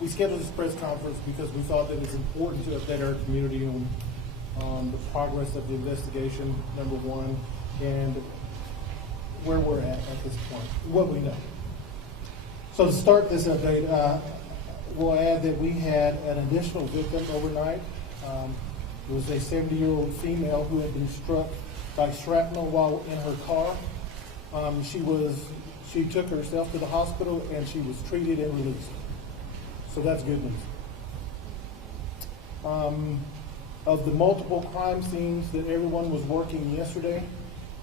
we scheduled this press conference because we thought that it's important to update our community on the progress of the investigation, number one, and where we're at this point, what we know. So to start this update, we'll add that we had an additional victim overnight. It was a 70-year-old female who had been struck by shrapnel while in her car. She took herself to the hospital and she was treated and released. So that's good news. Of the multiple crime scenes that everyone was working yesterday,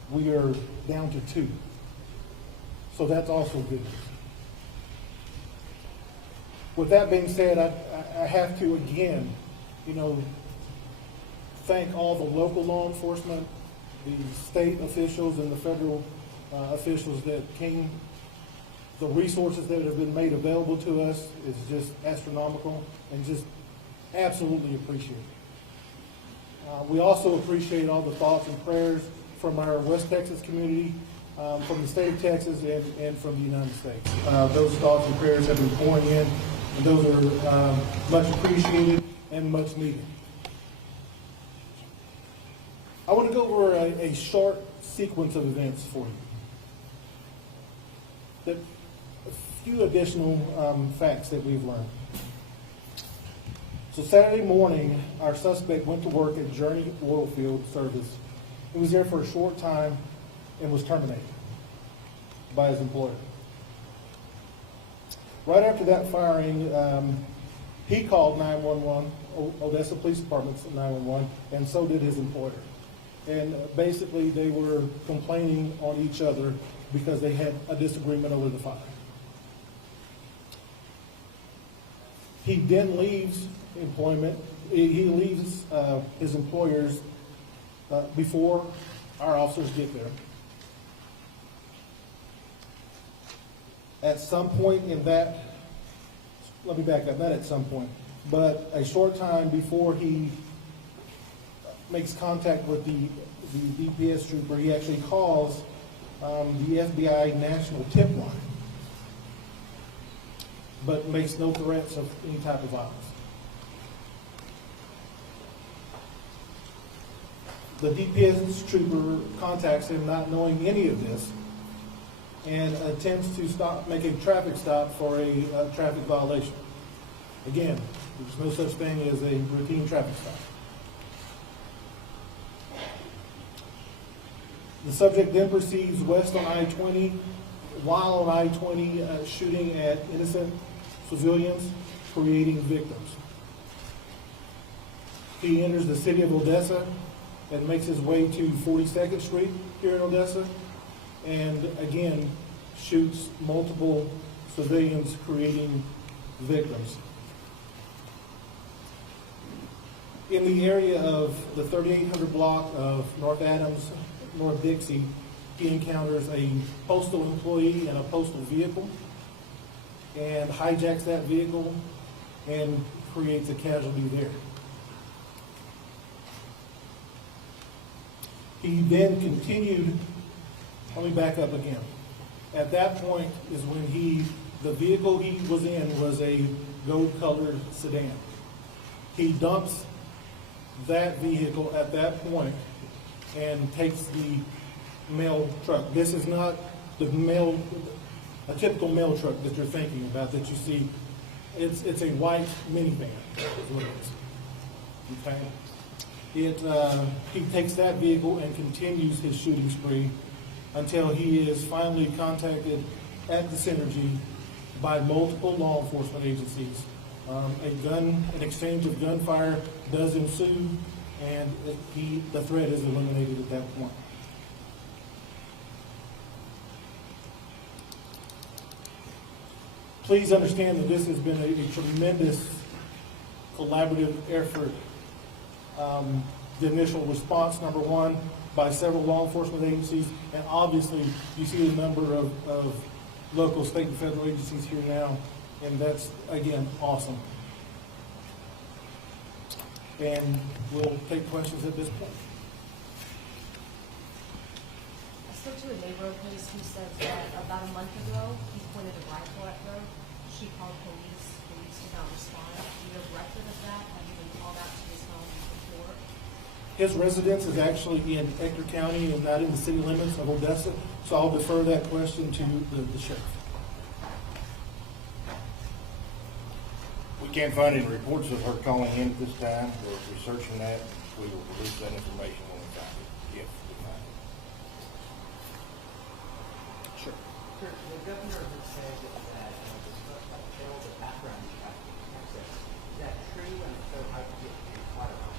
we are down to 2. So that's also good news. With that being said, I have to again, thank all the local law enforcement, the state officials and the federal officials that came. The resources that have been made available to us is just astronomical and just absolutely appreciate it. We also appreciate all the thoughts and prayers from our West Texas community, from the state of Texas and from the United States. Those thoughts and prayers have been pouring in, and those are much appreciated and much needed. I want to go over a short sequence of events for you. A few additional facts that we've learned. So Saturday morning, our suspect went to work at Journey Oilfield Service. He was there for a short time and was terminated by his employer. Right after that firing, he called 911, Odessa Police Department's 911, and so did his employer. And basically they were complaining on each other because they had a disagreement over the fire. He then leaves employment. He leaves his employers before our officers get there. At some point in that, let me back up, not at some point, but a short time before he makes contact with the DPS trooper, he actually calls the FBI National Tip Line, but makes no threats of any type of violence. The DPS trooper contacts him not knowing any of this and attempts to make a traffic stop for a traffic violation. Again, there's no such thing as a routine traffic stop. The subject then proceeds west on I-20, while on I-20 shooting at innocent civilians, creating victims. He enters the city of Odessa and makes his way to 42nd Street here in Odessa, and again shoots multiple civilians, creating victims. In the area of the 3800 block of North Adams, North Dixie, he encounters a postal employee in a postal vehicle and hijacks that vehicle and creates a casualty there. He then continued, let me back up again. At that point is when the vehicle he was in was a gold-colored sedan. He dumps that vehicle at that point and takes the mail truck. This is not a typical mail truck that you're thinking about, that you see. It's a white minivan, is what it is. Okay? He takes that vehicle and continues his shooting spree until he is finally contacted at the Cinergy by multiple law enforcement agencies. An exchange of gunfire does ensue, and the threat is eliminated at that point. Please understand that this has been a tremendous collaborative effort. The initial response, number one, by several law enforcement agencies, and obviously you see the number of local, state, and federal agencies here now, and that's, again, awesome. And we'll take questions at this point. I spoke to a neighbor of his who said that about a month ago, he pointed a rifle at her. She called police. Police did not His residence is actually in Ector County and not in the city limits of Odessa, so I'll defer that question to the sheriff. We can't find any reports of her calling in at this time. We're researching that. We will release that information when we find it, if we find it. Sure. Kurt, the governor has said that the suspect failed a background check in Texas. Is that true? And if so, how did you get a firearm?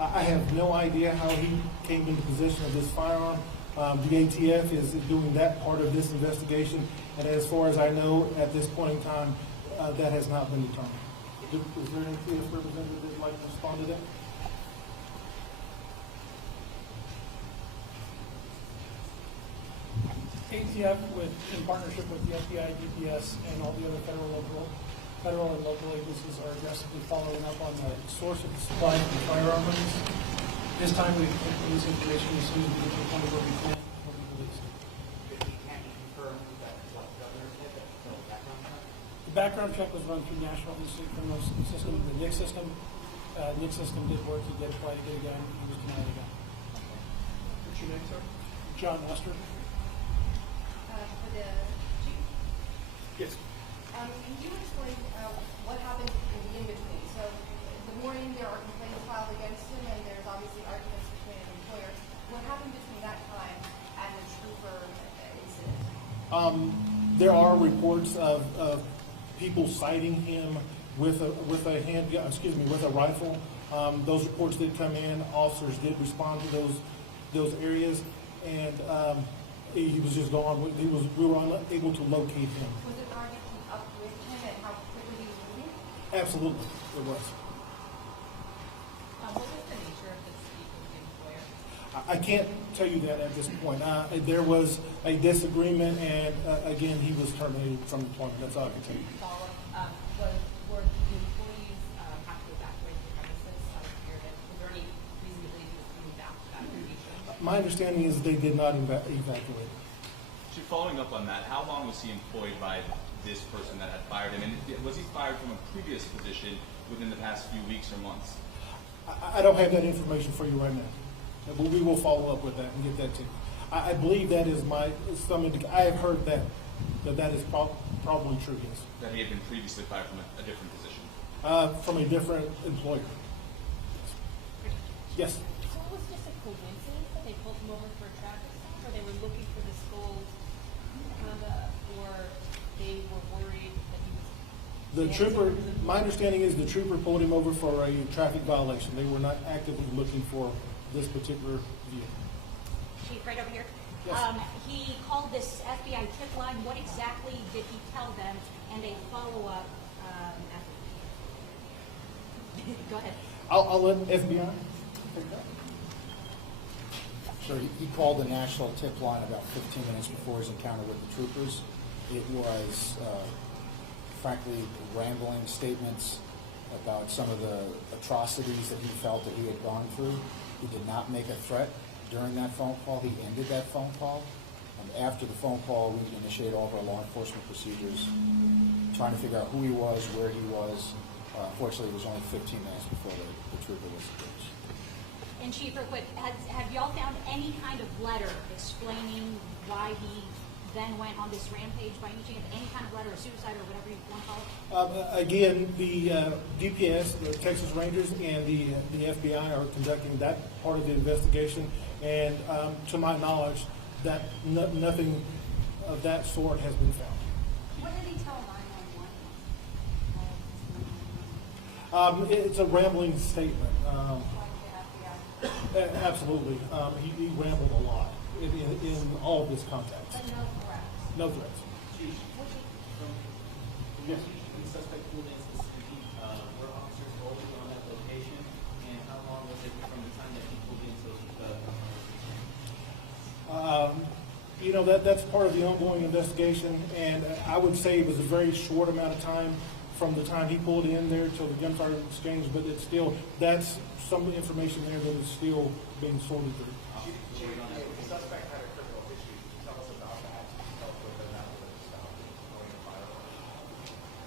I have no idea how he came into possession of this firearm. The ATF is doing that part of this investigation, and as far as I know, at this point in time, that has not been determined. Is there any ATF representative that would like to respond to that? ATF, in partnership with the FBI, DPS, and all the other federal and local agencies, are aggressively following up on the source of the supply of the firearm release. This time, we release information as soon as we get to the point where we can, will be released. Can you confirm that what the governor said, that he failed a background check? The background check was run through National Institute Criminal System, the NIC system. NIC system did work. He did apply to get a gun. He was denied a gun. What's your name, sir? John Lester. For the chief, Yes. can you explain what happened in the in-between? So the morning there are complaints filed against him, and there's obviously arguments between an employer. What happened between that time and the trooper incident? There are reports of people citing him with a with a rifle. Those reports did come in. Officers did respond to those areas, and he was just gone. We were unable to locate him. Was it hard to keep up with him and how quickly he was moving? Absolutely, it was. What was the nature of the dispute with the employer? I can't tell you that at this point. There was a disagreement, and again, he was terminated from employment. That's all I can tell you. Follow-up, were the employees have to evacuate the premises out of fear that, was there any reason to believe he was coming back to that location? My understanding is they did not evacuate. So following up on that, how long was he employed by this person that had fired him? And was he fired from a previous position within the past few weeks or months? I don't have that information for you right now, but we will follow up with that and get that to you. I believe that is I have heard that is probably true, yes. That he had been previously fired from a different position? From a different employer. Yes. So it was just a coincidence that they pulled him over for a traffic stop, or they were looking for this gold conduct, or they were worried that he was... The trooper, my understanding is the trooper pulled him over for a traffic violation. They were not actively looking for this particular vehicle. Chief, right over here. Yes. He called this FBI tip line. What exactly did he tell them? And a follow-up Go ahead. I'll let FBI take that. Sure. He called the national tip line about 15 minutes before his encounter with the troopers. It was, frankly, rambling statements about some of the atrocities that he felt that he had gone through. He did not make a threat during that phone call. He ended that phone call. And after the phone call, we initiated all of our law enforcement procedures, trying to figure out who he was, where he was. Fortunately, it was only 15 minutes before the trooper was engaged. And Chief, real quick, have y'all found any kind of letter explaining why he then went on this rampage by any chance? Any kind of letter, or suicide, or whatever you want to call it? Again, the DPS, the Texas Rangers, and the FBI are conducting that part of the investigation. And to my knowledge, that nothing of that sort has been found. What did he tell 911? It's a rambling statement. Absolutely. He rambled a lot in all of his contacts. But no threats. No threats. Chief, Yes. when the suspect pulled into the city, were officers always on that location? And how long was it from the time that he pulled into That's part of the ongoing investigation, and I would say it was a very short amount of time from the time he pulled in there till the gun started exchanged, but it's still, that's some information there that is still being sorted through. The suspect had a criminal history. Tell us about that. Tell us whether that was stopped owning a firearm.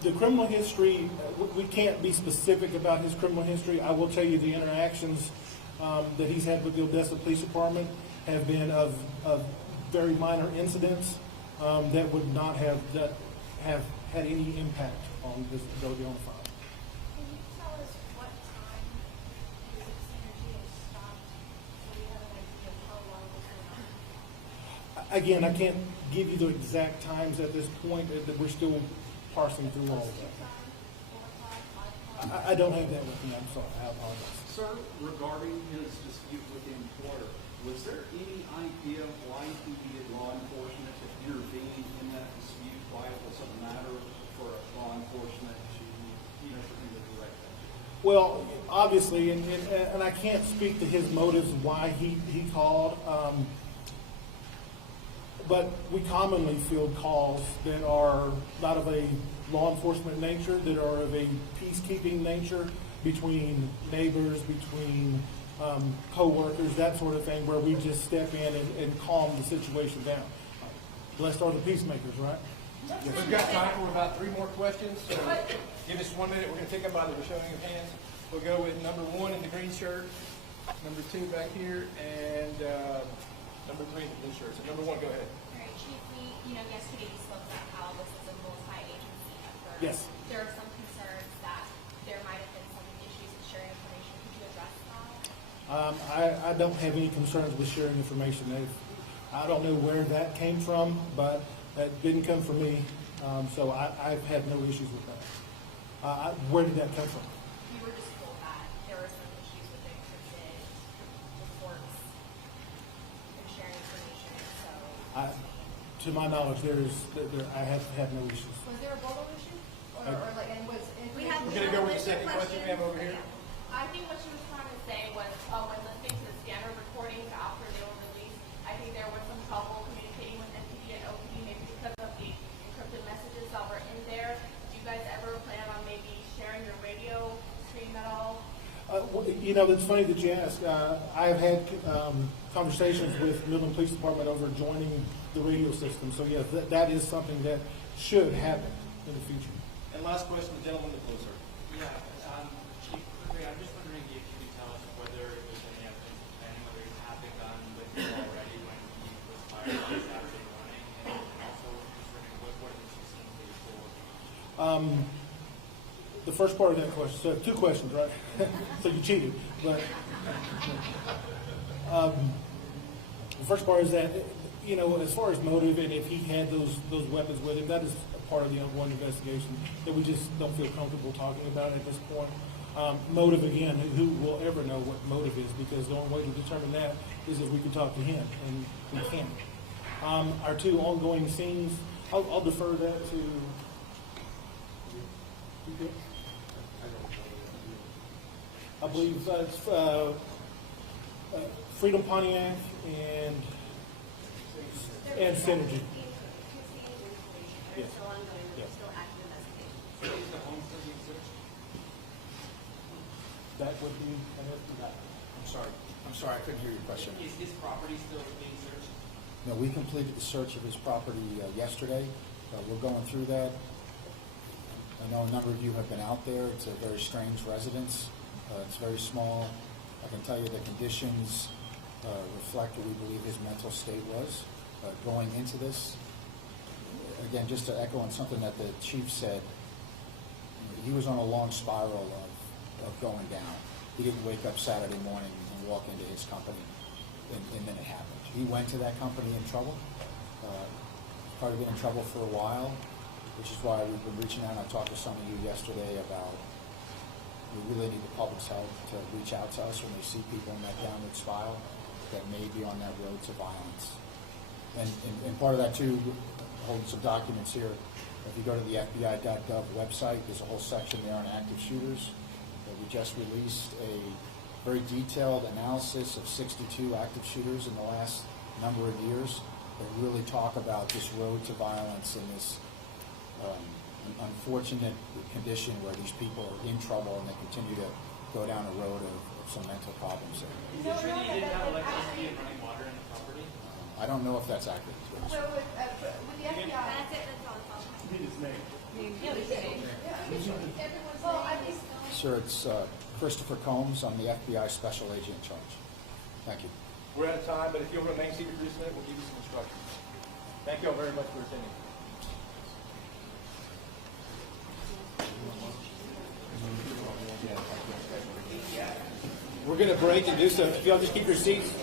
The criminal history, we can't be specific about his criminal history. I will tell you the interactions that he's had with the Odessa Police Department have been of very minor incidents that would not have had any impact on this ability on file. Can you tell us what time he was at Cinergy and stopped, so we have an idea of how long this went on? Again, I can't give you the exact times at this point, that we're still parsing through all of that. 2 time, 4 o'clock, 5 o'clock? I don't have that with me, I'm sorry, I apologize. Sir, regarding his dispute with the employer, was there any idea why he needed law enforcement to intervene in that dispute? Why it was a matter for law enforcement to, for him to direct that? Well, obviously, and I can't speak to his motives, why he called, but we commonly field calls that are not of a law enforcement nature, that are of a peacekeeping nature between neighbors, between co-workers, that sort of thing, where we just step in and calm the situation down. Blessed are the peacemakers, right? We've got time for about 3 more questions. So give us 1 minute. We're going to take them by the showing of hands. We'll go with number 1 in the green shirt, number 2 back here, and number 3 in the blue shirt. So number 1, go ahead. All right, Chief, yesterday we spoke about how this is a multi-agency effort. Yes. There are some concerns that there might have been some issues with sharing information. Could you address that? I don't have any concerns with sharing information. I don't know where that came from, but that didn't come from me, so I've had no issues with that. Where did that come from? We were just told that there were some issues with the encrypted reports and sharing information, so. To my knowledge, I have had no issues. Was there a bolo issue? Or like, and was? We have. We're going to go with the second question we have over here. I think what she was trying to say was, when listening to the scanner recordings after they were released, I think there was some trouble communicating with NPD and OPD, maybe because of the encrypted messages that were in there. Do you guys ever plan on maybe sharing your radio stream at all? It's funny that you ask. I've had conversations with Midland Police Department over joining the radio system. So yes, that is something that should happen in the future. And last question, the gentleman in the blue shirt. Yeah, Chief, quickly, I'm just wondering if you could tell us whether there's any evidence of planning, whether it happened on Liquid already when he was fired on Saturday morning, and also just wondering what have you seen before? The first part of that question, so 2 questions, right? So you cheated, but the first part is that, as far as motive and if he had those weapons with him, that is a part of the ongoing investigation that we just don't feel comfortable talking about at this point. Motive, again, who will ever know what motive is, because the only way to determine that is if we can talk to him, and we can't. Our 2 ongoing scenes, I'll defer that to. You good? I believe it's Freedom Pontiac and Cinergy. Yes. Still ongoing, Yes. still active investigation. So is the home still being searched? That would be I'm sorry, I couldn't hear your question. Is his property still being searched? No, we completed the search of his property yesterday. We're going through that. I know a number of you have been out there. It's a very strange residence. It's very small. I can tell you the conditions reflect what we believe his mental state was going into this. Again, just to echo on something that the chief said, he was on a long spiral of going down. He didn't wake up Saturday morning and walk into his company and then it happened. He went to that company in trouble. Probably been in trouble for a while, which is why we've been reaching out. I talked to some of you yesterday about we really need the public's help to reach out to us when they see people in that downward spiral that may be on that road to violence. And part of that too, holding some documents here. If you go to the FBI.gov website, there's a whole section there on active shooters. We just released a very detailed analysis of 62 active shooters in the last number of years that really talk about this road to violence and this unfortunate condition where these people are in trouble and they continue to go down a road of some mental problems. Is it true that you didn't have electricity and running water in the property? I don't know if that's accurate. to be honest. So with the FBI. That's it, that's all. Yeah, we did. Everyone's. Well, I think. Sir, it's Christopher Combs. I'm the FBI Special Agent in charge. Thank you. We're out of time, but if you'll remain seated for just a minute, we'll give you some instructions. Thank you all very much for attending. We're going to break and do some, if y'all just keep your seats,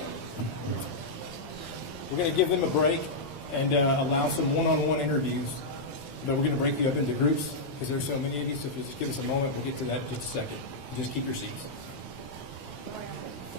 we're going to give them a break and allow some one-on-one interviews. But we're going to break you up into groups because there's so many of you, so if you just give us a moment, we'll get to that in just a second. Just keep your seats.